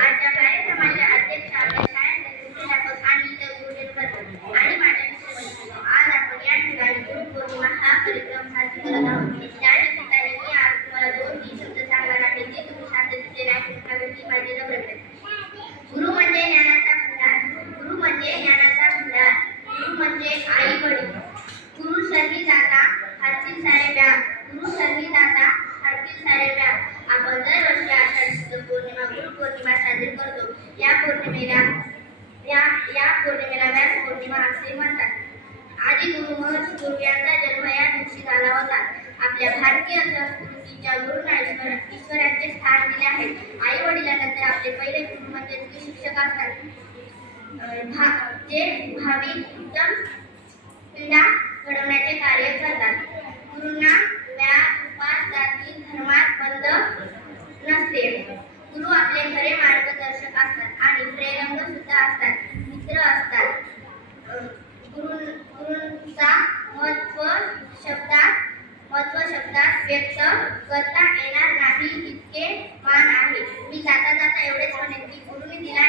आजच्या कार्यक्रमाच्या अध्यक्ष आपल्या शाळेतले मुख्याध्यापक आणि इतर गुरुजनवर्ग आणि माझ्या मित्रमैत्रिणी, आज आपण या ठिकाणी गुरुपौर्णिमा हा कार्यक्रम साजरा करत आहोत. त्या ठिकाणी मी आज तुम्हाला 2-3 शब्द सांगणार आहे जे तुम्ही शांततेने ऐकून घ्यावे ही माझी नम्र. गुरु म्हणजे ज्ञानाचा भंडार, गुरु म्हणजे ज्ञानाचा भंडार, गुरु म्हणजे आई वडील. गुरु सरली जाता हातील सारे व्याप, गुरु सरली जाता हातील सारे व्याप. आपण दरवर्षी आषाढी शुद्ध पौर्णिमा गुरुपौर्णिमा साजरी करतो. या पौर्णिमेला व्यास पौर्णिमा असे म्हणतात. आदी गुरु महर्षी गुरु यांचा जन्म या दिवशी झाला होता. आपल्या भारतीय संस्कृतीच्या गुरूंना ईश्वराचे स्थान दिले आहे. आई वडिलांनंतर आपले पहिले गुरु म्हणजे शिक्षक असतात, जे भावी उत्तम पिढ्या घडवण्याचे कार्य करतात. गुरूंना व्यास उपास जाती धर्मात बंद नसते. गुरु आपले खरे मार्गदर्शक असतात आणि प्रेरक सुद्धा असतात, मित्र असतात. गुरूंचा महत्व शब्दात व्यक्त करता येणार नाही इतके मान आहे. मी जाता एवढेच म्हणेन की गुरुने दिला